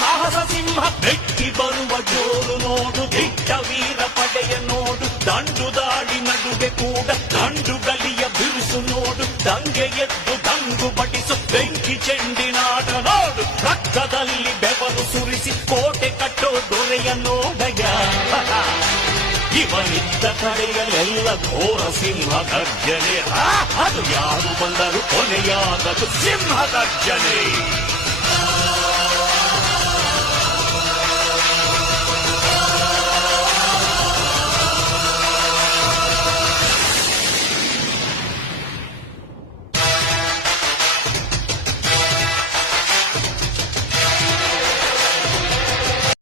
ಸಾಹಸ ಸಿಂಹ ಬೆಟ್ಟಿ ಬರುವ ಜೋರು ನೋಡು, ದಿಟ್ಟ ವೀರ ಪಡೆಯ ನೋಡು, ದಂಡು ದಾಡಿ ನಡುವೆ ಕೂಡ ದಂಡು ಗಲಿಯ ಬಿರುಸು ನೋಡು, ದಂಗೆ ಎದ್ದು ದಂಗು ಬಡಿಸು ಬೆಂಕಿ ಚೆಂಡಿನಾಟ ನೋಡು, ರಕ್ತದಲ್ಲಿ ಬೆವರು ಸುರಿಸಿ ಕೋಟೆ ಕಟ್ಟೋ ದೊರೆಯ ನೋಡಯ. ಇವನಿದ್ದ ಕಡೆಯಲ್ಲೆಲ್ಲ ಘೋರ ಸಿಂಹ ಗರ್ಜನೆ, ಅದು ಯಾರು ಬಂದರು ಕೊನೆಯಾದದು ಸಿಂಹ ಗರ್ಜನೆ.